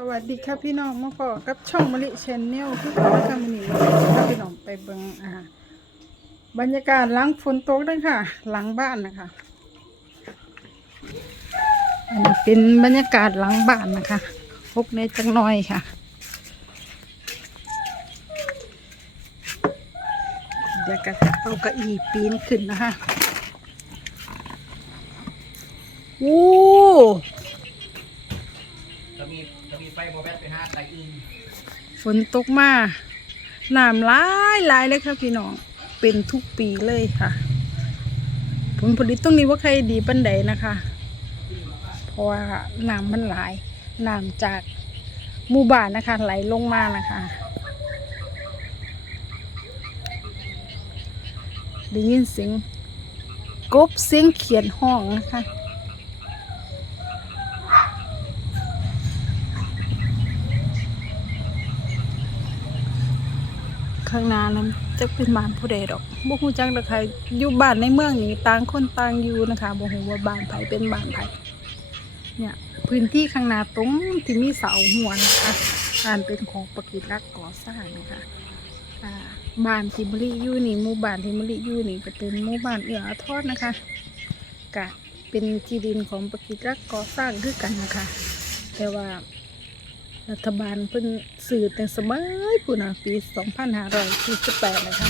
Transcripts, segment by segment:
สวัสดีครับพี่น้องมาพอกับช่องมะลิชแนลคือเขาทำนี่มาครับพี่น้องไปเบิงอ่าบรรยากาศหลังฝนตกด้วยค่ะ หลังบ้านนะคะอันนี้เป็นบรรยากาศหลังบ้านนะคะพกในจังน้อยค่ะเดี๋ยวก็เอากระอีปีนขึ้นนะคะโอ้ ไฟโมแบตไปหาไตอื่นฝนตกมาน้ำหลายหลายเลยค่ะพี่น้อง เป็นทุกปีเลยค่ะ ผลผลิตตรงนี้ว่าใครดีปันใดนะคะ เพราะว่าน้ำมันหลายน้ำจากหมู่บ้านนะคะ ไหลลงมานะคะได้ยินเสียงกบเสียงเขียนห้องนะคะ ข้างหน้านั้นจะเป็นบ้านผู้ใดดอกบ่ฮู้จักดอกค่ะอยู่บ้านในเมืองนี้ต่างคนต่างอยู่นะคะบ่ฮู้ว่าบ้านไผเป็นบ้านไผเนี่ยพื้นที่ข้างหน้าตรงที่มีเสาหัวนะคะอ่านเป็นของประกิรักก่อสร้างนะคะอ่าบ้านที่มะลิยู่นี่หมู่บ้านที่มะลิยู่นี่ก็เป็นหมู่บ้านเอื้ออาทรนะคะกะเป็นที่ดินของประกิรักก่อสร้างคือกันนะคะ แต่ว่า รัฐบาลเพิ่งสื่อแต่สมัยปุ่นอะปี 2548 นะคะ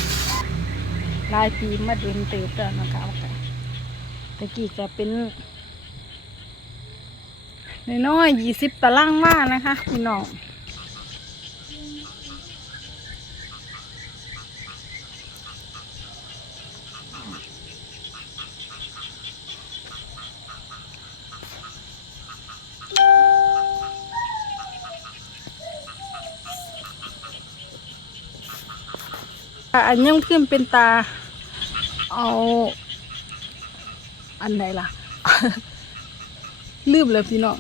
หลายปีมาดินเติบแล้วนะคะว่าค่ะตะกี้ก็เป็นน้อยๆ20ตารางว่านะคะ พี่น้อง อันยังขึ้นเป็นตา เอาอันไหนล่ะ ลืมเลยพี่น้อง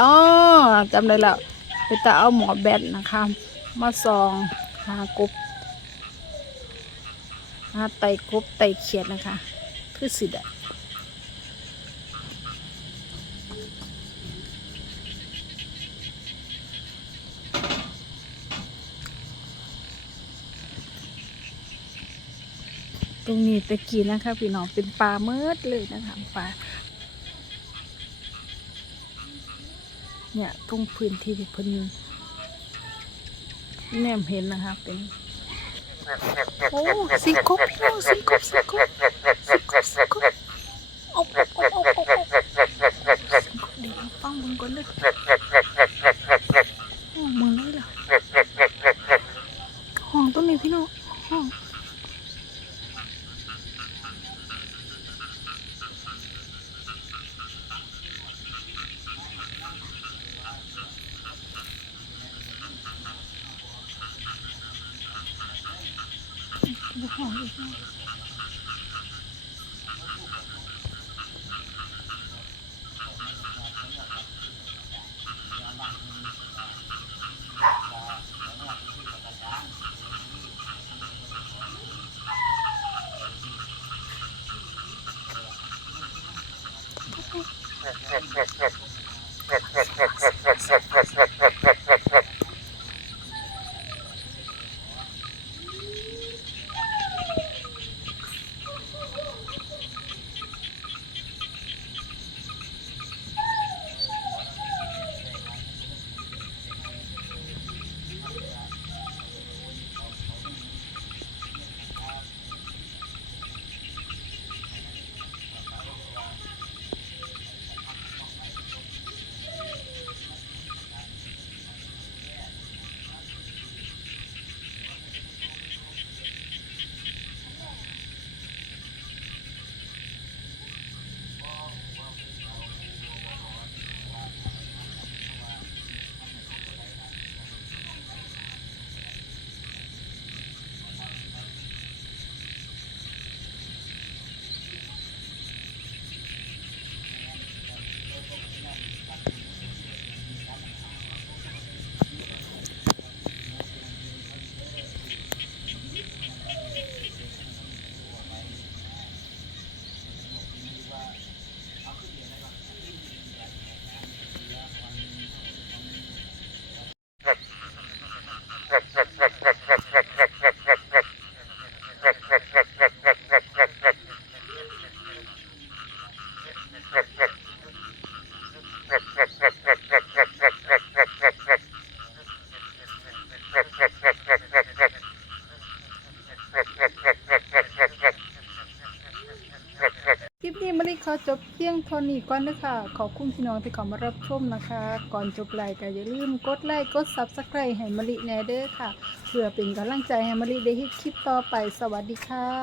อ๋อจำได้แล้วเปตาเอาหมอแบตนะคะ มาซองหากบหาไตกบไตเขียดนะคะ คือสิดะ ตรงนี้ตะกี้นะคะพี่น้องเป็นปลาเมิดเลยนะคะปลาเนี่ยตรงพื้นที่ที่เพิ่นแนมเห็นนะคะเป็นโอ้สิกบพี่น้องสิกบสิกบสิกบสิกบโอ้โอ้โอ้โอ้โอ้สิกบเดี๋ยวเราฟังมึงก่อนเลย ดูของอีก ขอจบเพียงเท่านี้ก่อนนะคะขอบคุณพี่น้องที่เข้ามารับชมนะคะ ก่อนจบรายการอย่าลืมกดไลค์กด Subscribe ให้มะลิแน่เด้อค่ะ เพื่อเป็นกำลังใจให้มะลิได้ฮ็ดคลิปต่อไปสวัสดีค่ะ